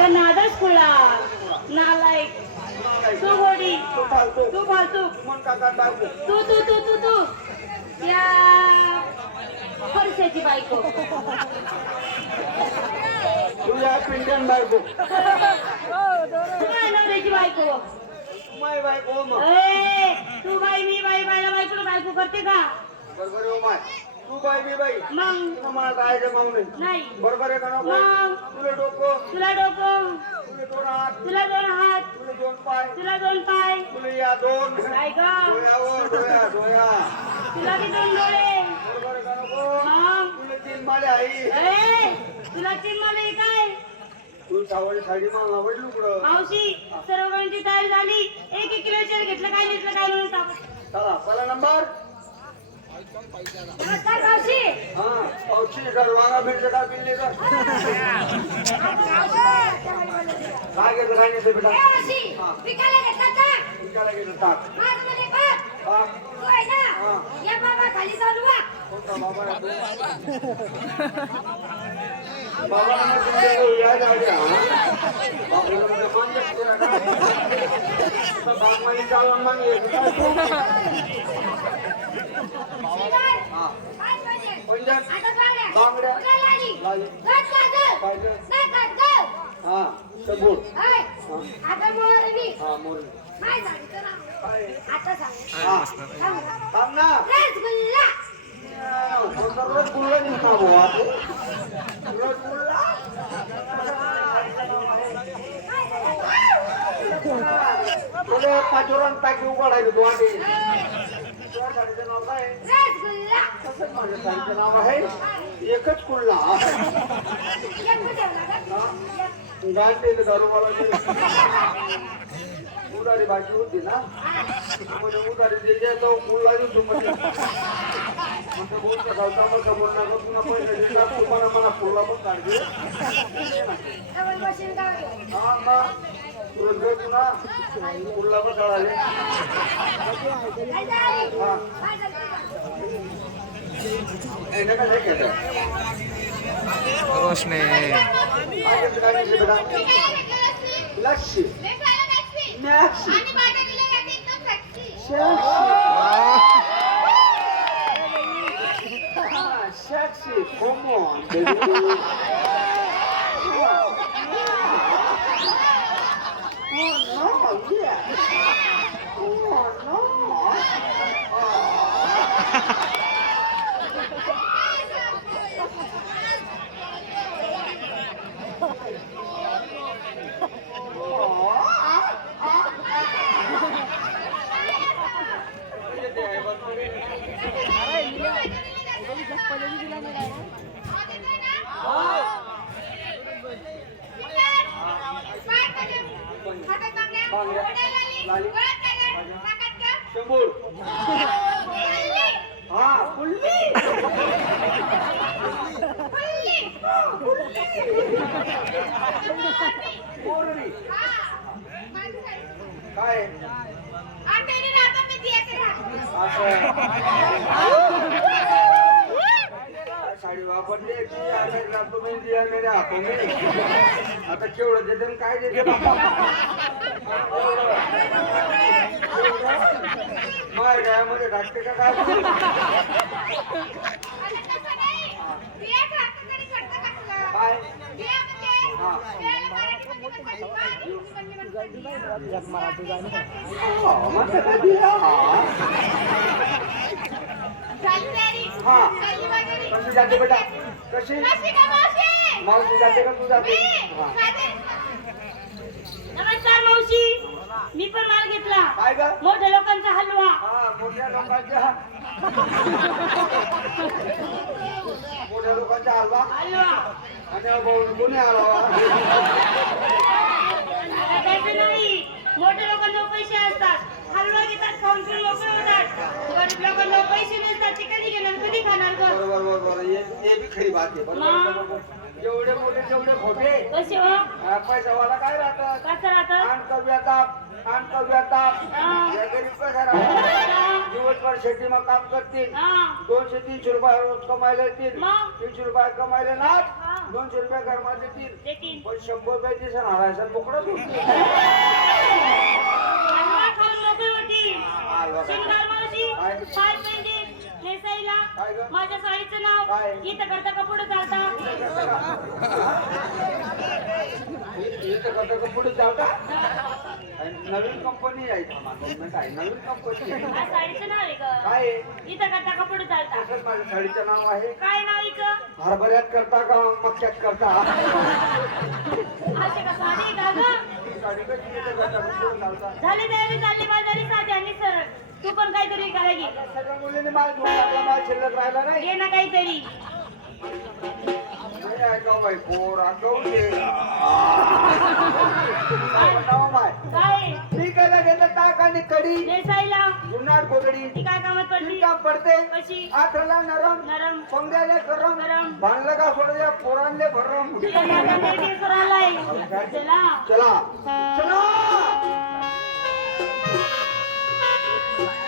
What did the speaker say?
का नादच खुळा नालायक तू गोडी तू फालतू. तू तू तू तू तू. त्या फरशाची बायको. तू या पिंड्यान बायको. तू काय नवऱ्याची बायको. माय बायको ए, तू बाई मी बाई बाईला बायको बायको करते का? बरोबर आहे हो माय. तू बाई मी बाई. मग? तुला मला काय मागणे नाही. बरोबर आहे का नको मग? तुला डोकं? तुला डोकं? तुला दोन हात? तुला दोन हात? तुला दोन पाय? तुला दोन पाय? तुला या दोन. काय ग डोळ्यावर डोळ्या डोळ्या. तुला बी दोन डोळे. बरोबर आहे का मग? तुला तीन माले आई ए, तुला तीन मला काय? तू सावळी साडी मग आवडली मावशी सर्वांची तयारी झाली. एक एक किलो शेअर घेतलं काय घेतलं काय म्हणून. चला पहिला नंबर. नमस्कार मावशी हा पावशी कर वांगा मिरचे का बिल्ली कर काय घेतो काय घेतो बेटा विकायला घेतला का विकायला घेतो ताक माझं म्हणे बघ ताक तू आहे ना या बाबा खाली चालू वा कोणता बाबा आहे तो? बाबा नंबर तुमच्या इथे या जाऊया, बाबा म्हणजे मान देतो तुला का? हा. सबूर आता हा काय आता सांग ना रसगुल्ला रोज गुल्ला निघणार बुवा तू? रोज गुल्ला तुला पाचोरान टाकी उघडायला तू वाटे तुझ्या साडीचं नाव काय आहे? रसगुल्ला तसंच माझ्या साडीचं नाव आहे एकच कुल्ला का? गांधी दारूवाला उदारी भाजी होती ना म्हणजे उदारी जे जे तो कुल्ला दिसतो म्हणजे म्हणजे बोलतो गावचा मग का बोलणार मग पुन्हा पैसे देणार तुम्हाला मला कुल्ला पण. हा पण काढाले? हा काय झाली? हे नका हे घेतं. रोशने काय घेतं, काय घेतं बेटा? मी काय घेतलं असली? लक्ष्य मी खायला नसली. मॅक्सी आणि माझ्या दिलेल्या एकदम sexy. Sexy, come on, baby. 哦，你好厉害！哈哈！शंभूर. हा फुल्ली. काय? साडी वापरली आता हातो मी आता केवढं देते काय देते? माय गायामध्ये टाकते का काय हा. कशी जाते बेटा कशी? मावशी जाते का तू जाते? हा. नमस्कार मावशी. मी पण माल घेतला. काय ग? मोठ्या लोकांचा हलवा. हा मोठ्या लोकांच्या मोठ्या लोकांच्या हलवा. हलवा. आणि भाऊ कोणी आला? आता त्याचं नाही. मोठ्या लोकांना पैसे असतात. हलवा घेतात खाऊन पिऊन मोकळे होतात. गरीब लोकांना पैसे नसतात. ते कधी घेणार कधी खाणार ग? बरोबर बरोबर. ये ये भी खरी बात बरोबर बरोबर. जेवढे मोठे तेवढे खोटे कसे हो पैसावाला काय कसं राहतं आण कव्या ताप आण कव्या ताप. या गरीब कसा राहतात हा. दिवसभर शेतीમાં काम करतील हा दोनशे तीनशे रुपये रोज कमायला येतील मग? तीनशे रुपये कमायला ना. दोनशे रुपये गरमा देतील देतील पण शंभर रुपये दिसन हारायचा बोकडा सोडतील हलवा खाऊन मोकळी होती हलवा काय? शिंगार मावशी काय? पाच पेंडे नेसायला काय गं? माझ्या साडीचं नाव काय? इथं करता का पुढे चालता का नवीन कंपनी आहे नवीन साडीचं नाव आहे काय? इथं करता का पुढे चालता. तसंच माझ्या साडीचं नाव आहे काय नाव इथं? हरभऱ्यात करता का मक्यात करता असे का साडी का ग? साडी कशी इथं करता का पुढे चालता झाली तयारी चालली बाजारी साधी आणि सरळ. तू पण काहीतरी करायची सगळ्या मुलींनी माल शिल्लक राहिला नाही. घे ना काहीतरी. नाही आहे का बाई पोर आगाऊ दे नाव माय काय केलं घेतलं ताक आणि कढी नेसायला जुनाट गोगडी ती काय कामात पडली काम पडते कशी आथरला नरम नरम पंगड्याले गरम गरम. भांडलं का सोडायच्या पोरांले भरम चला चला चला